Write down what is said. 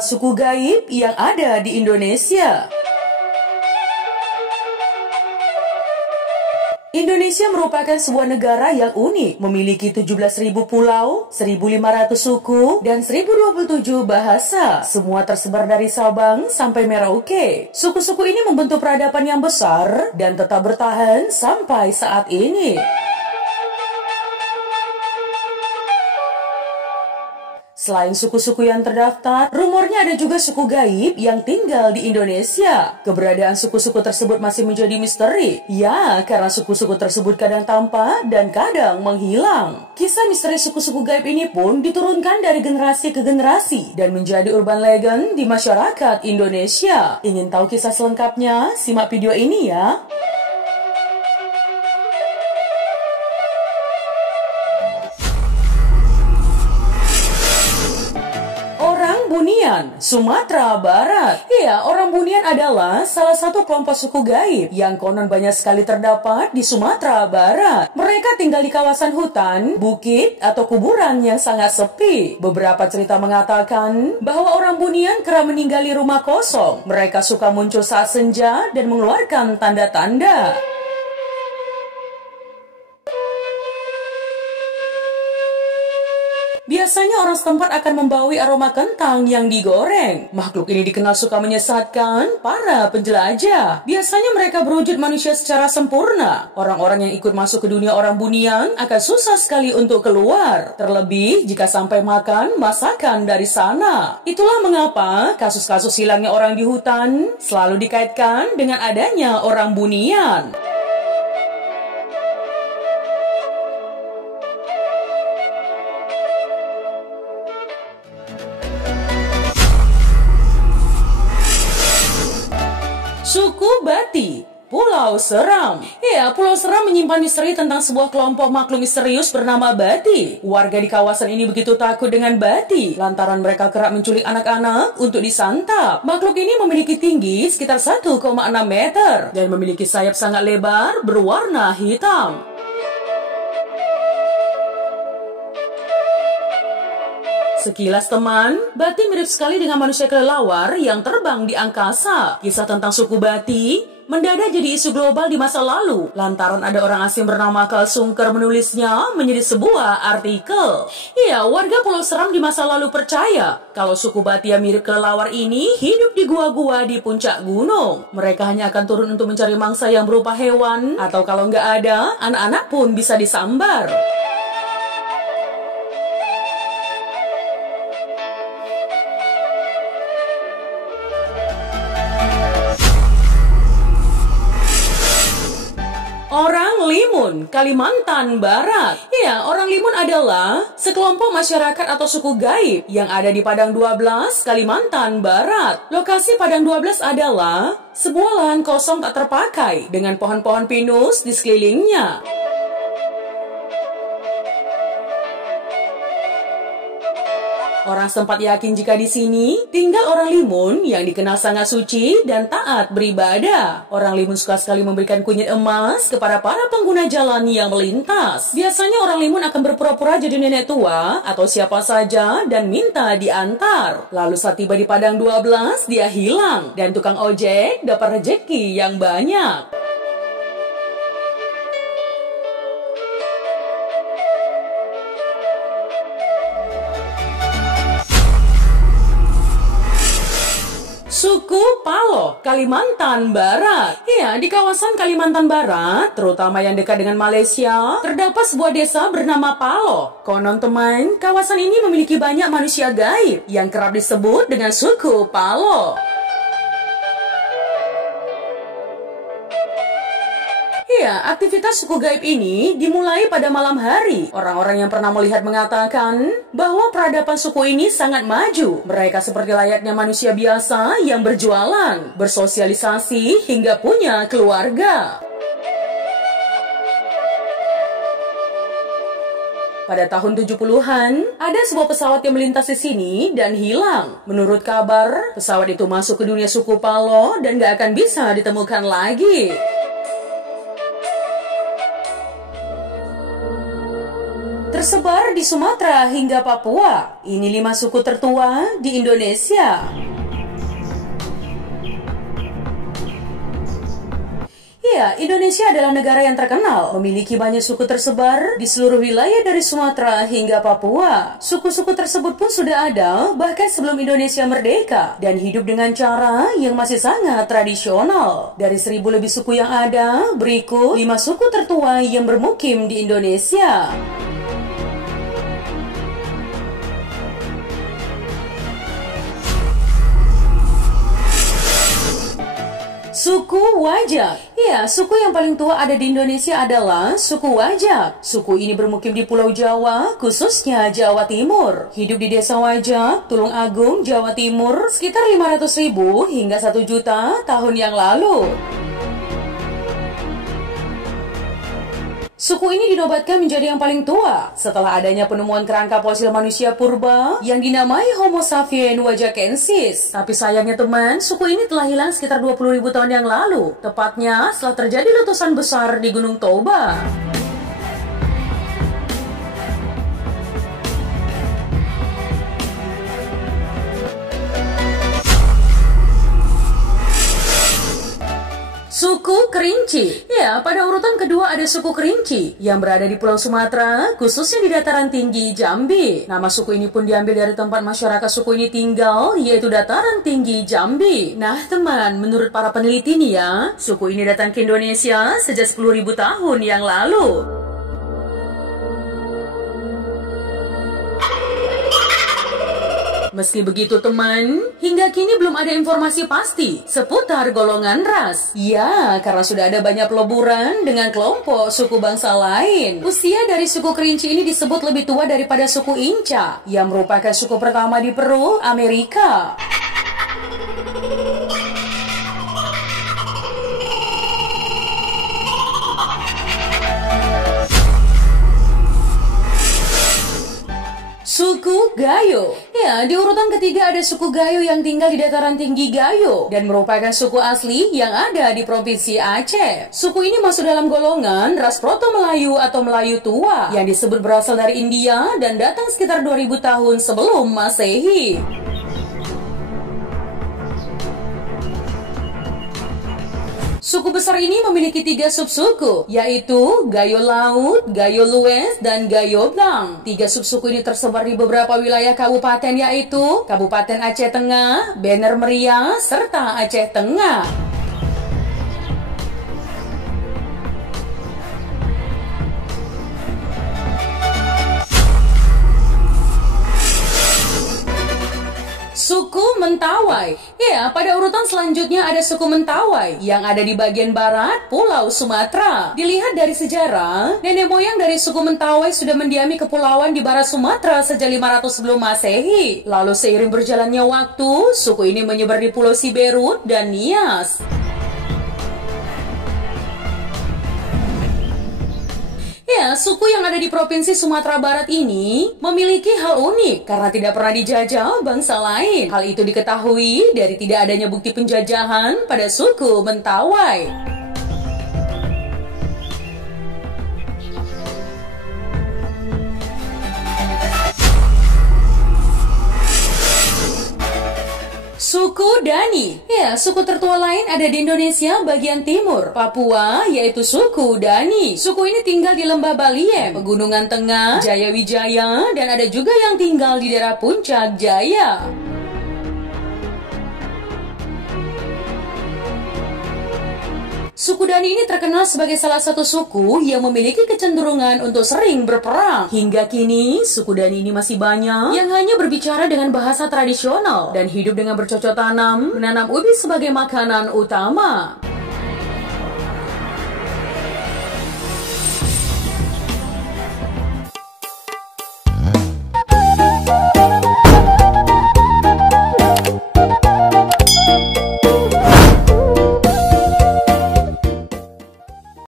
terdapat suku gaib yang ada di Indonesia. Indonesia merupakan sebuah negara yang unik, memiliki 17.000 pulau, 1.500 suku, dan 1.027 bahasa. Semua tersebar dari Sabang sampai Merauke. Suku-suku ini membentuk peradaban yang besar dan tetap bertahan sampai saat ini. Selain suku-suku yang terdaftar, rumornya ada juga suku gaib yang tinggal di Indonesia. Keberadaan suku-suku tersebut masih menjadi misteri. Ya, karena suku-suku tersebut kadang tampak dan kadang menghilang. Kisah misteri suku-suku gaib ini pun diturunkan dari generasi ke generasi dan menjadi urban legend di masyarakat Indonesia. Ingin tahu kisah selengkapnya? Simak video ini ya. Bunian, Sumatera Barat. Iya, orang Bunian adalah salah satu kelompok suku gaib yang konon banyak sekali terdapat di Sumatera Barat. Mereka tinggal di kawasan hutan, bukit, atau kuburan yang sangat sepi. Beberapa cerita mengatakan bahwa orang Bunian kerap meninggali rumah kosong. Mereka suka muncul saat senja dan mengeluarkan tanda-tanda. Biasanya orang setempat akan membawa aroma kentang yang digoreng. Makhluk ini dikenal suka menyesatkan para penjelajah. Biasanya mereka berwujud manusia secara sempurna. Orang-orang yang ikut masuk ke dunia orang Bunian akan susah sekali untuk keluar. Terlebih jika sampai makan masakan dari sana. Itulah mengapa kasus-kasus hilangnya orang di hutan selalu dikaitkan dengan adanya orang Bunian. Suku Bati, Pulau Seram. Ya, Pulau Seram menyimpan misteri tentang sebuah kelompok makhluk misterius bernama Bati. Warga di kawasan ini begitu takut dengan Bati, lantaran mereka kerap menculik anak-anak untuk disantap. Makhluk ini memiliki tinggi sekitar 1,6 meter dan memiliki sayap sangat lebar berwarna hitam. Sekilas teman, Bati mirip sekali dengan manusia kelelawar yang terbang di angkasa. Kisah tentang suku Bati mendadak jadi isu global di masa lalu, lantaran ada orang asing bernama Karl Sungker menulisnya menjadi sebuah artikel. Ya, warga Pulau Seram di masa lalu percaya kalau suku Bati yang mirip kelelawar ini hidup di gua-gua di puncak gunung. Mereka hanya akan turun untuk mencari mangsa yang berupa hewan, atau kalau nggak ada, anak-anak pun bisa disambar. Orang Limun, Kalimantan Barat. Ya, orang Limun adalah sekelompok masyarakat atau suku gaib yang ada di Padang 12, Kalimantan Barat. Lokasi Padang 12 adalah sebuah lahan kosong tak terpakai dengan pohon-pohon pinus di sekelilingnya. Orang sempat yakin jika di sini tinggal orang Limun yang dikenal sangat suci dan taat beribadah. Orang Limun suka sekali memberikan kunyit emas kepada para pengguna jalan yang melintas. Biasanya orang Limun akan berpura-pura jadi nenek tua atau siapa saja dan minta diantar. Lalu saat tiba di Padang 12, dia hilang dan tukang ojek dapat rezeki yang banyak. Suku Paloh, Kalimantan Barat. Ya, di kawasan Kalimantan Barat, terutama yang dekat dengan Malaysia, terdapat sebuah desa bernama Paloh. Konon teman, kawasan ini memiliki banyak manusia gaib yang kerap disebut dengan suku Paloh. Ya, aktivitas suku gaib ini dimulai pada malam hari. Orang-orang yang pernah melihat mengatakan bahwa peradaban suku ini sangat maju. Mereka seperti layaknya manusia biasa yang berjualan, bersosialisasi, hingga punya keluarga. Pada tahun 70-an, ada sebuah pesawat yang melintas di sini dan hilang. Menurut kabar, pesawat itu masuk ke dunia suku Paloh dan gak akan bisa ditemukan lagi. tersebar di Sumatera hingga Papua. Ini 5 suku tertua di Indonesia. Ya, Indonesia adalah negara yang terkenal, memiliki banyak suku tersebar di seluruh wilayah dari Sumatera hingga Papua. Suku-suku tersebut pun sudah ada bahkan sebelum Indonesia merdeka dan hidup dengan cara yang masih sangat tradisional. Dari 1000 lebih suku yang ada, berikut 5 suku tertua yang bermukim di Indonesia. Suku Wajak. Ya, suku yang paling tua ada di Indonesia adalah suku Wajak. Suku ini bermukim di Pulau Jawa, khususnya Jawa Timur. Hidup di Desa Wajak, Tulung Agung, Jawa Timur, sekitar 500.000 hingga 1 juta tahun yang lalu. Suku ini dinobatkan menjadi yang paling tua setelah adanya penemuan kerangka fosil manusia purba yang dinamai Homo sapiens wajakensis. Tapi sayangnya teman, suku ini telah hilang sekitar 20.000 tahun yang lalu, tepatnya setelah terjadi letusan besar di Gunung Toba. Suku Kerinci. Ya, pada urutan kedua ada suku Kerinci yang berada di Pulau Sumatera, khususnya di dataran tinggi Jambi. Nama suku ini pun diambil dari tempat masyarakat suku ini tinggal, yaitu dataran tinggi Jambi. Nah teman, menurut para peneliti nih ya, suku ini datang ke Indonesia sejak 10.000 tahun yang lalu. Meski begitu teman, hingga kini belum ada informasi pasti seputar golongan ras. Ya, karena sudah ada banyak peleburan dengan kelompok suku bangsa lain. Usia dari suku Kerinci ini disebut lebih tua daripada suku Inca, yang merupakan suku pertama di Peru, Amerika. Suku Gayo. Ya, di urutan ketiga ada suku Gayo yang tinggal di dataran tinggi Gayo dan merupakan suku asli yang ada di Provinsi Aceh. Suku ini masuk dalam golongan ras Proto-Melayu atau Melayu tua yang disebut berasal dari India dan datang sekitar 2000 tahun sebelum Masehi. Suku besar ini memiliki 3 subsuku, yaitu Gayo Laut, Gayo Lues, dan Gayo Blanc. 3 subsuku ini tersebar di beberapa wilayah kabupaten, yaitu Kabupaten Aceh Tengah, Bener Meriah, serta Aceh Tengah. Suku Mentawai. Ya, pada urutan selanjutnya ada suku Mentawai yang ada di bagian barat Pulau Sumatera. Dilihat dari sejarah, nenek moyang dari suku Mentawai sudah mendiami kepulauan di barat Sumatera sejak 500 sebelum Masehi. Lalu seiring berjalannya waktu, suku ini menyebar di Pulau Siberut dan Nias. Ya, suku yang ada di Provinsi Sumatera Barat ini memiliki hal unik karena tidak pernah dijajah bangsa lain. Hal itu diketahui dari tidak adanya bukti penjajahan pada suku Mentawai. Suku Dani. Ya, suku tertua lain ada di Indonesia bagian timur, Papua, yaitu suku Dani. Suku ini tinggal di Lembah Baliem, Pegunungan Tengah, Jaya Wijaya, dan ada juga yang tinggal di daerah Puncak Jaya. Suku Dani ini terkenal sebagai salah satu suku yang memiliki kecenderungan untuk sering berperang. Hingga kini, suku Dani ini masih banyak yang hanya berbicara dengan bahasa tradisional dan hidup dengan bercocok tanam, menanam ubi sebagai makanan utama.